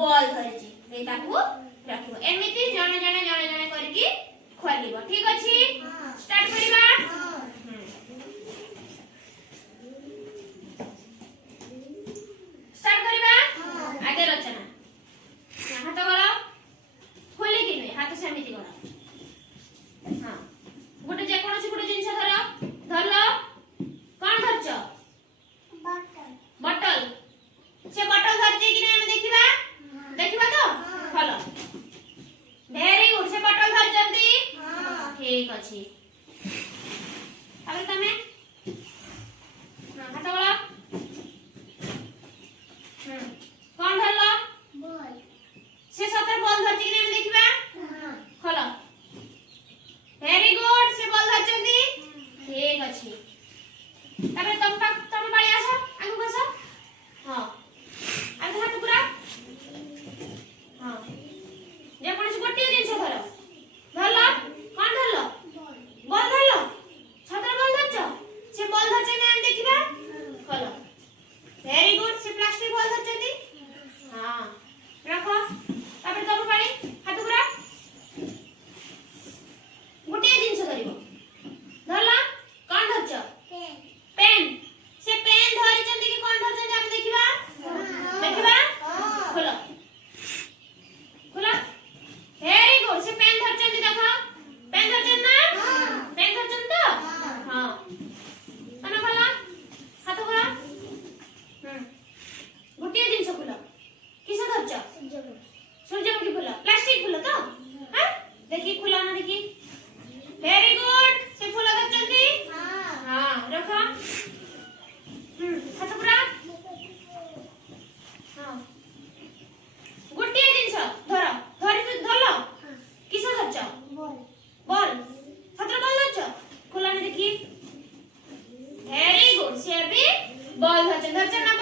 ball धरिची ताकू रखिबो एमिति जणे जणे जणे जणे करके खोलिबो ठीक अछि स्टार्ट करिबा स्टार्ट करिबा आगे रचना हाथ गला खोली कि नहीं हाथ सेमिति गला हां गोटे जे कोनसी गोटे जिंस धरलो कोन धरछ बटल से बटल धरछे कि नहीं हम देखिबा देखिबा तो खोलो वेरी गुड से बटल धरछंती हां ठीक अछि अब तमे हाथ गला कोन धरलो बॉल से सतर बॉल धरछे कि नहीं हम देखिबा हां खोलो वेरी गुड से बॉल धरछंती ठीक अछि तबे तुम बाड़ी आसो आगु बसो हां आगे हाथ पूरा हां जे कोनसी गोटे जिंस धरलो कोन धरलो बॉल धरलो छतर बॉल धरछो से बॉल धरछे ना हम देखिबा खोलो वेरी गुड से प्लास्टिक बॉल धरछंती हां रखो तबे तुम बाड़ी हाथ पूरा गोटे जिंस करिवो धरलो कोन धरछो पेन से पेन धरि चंदी कि कोन धरछंती हम देखिबा देखिबा खोलो खोलो वेरी गुड से पेन धरछंती देखो पेन धरछन ना पेन धरछन तो हां तने खोलो हाथ खोलो गोटे जिंस खोलो किसे धरछ सूर्यमुखी फूल प्लास्टिक फूल तो हां देखि खोलो ना देखि वेरी गुड से फूल धरछंती हां रखो हाथ पूरा हां गोटे जिंस धरलो किसे धरछ बॉल छतर बॉल धरछ खोला ना देखि वेरी गुड से भी बॉल धरछ ना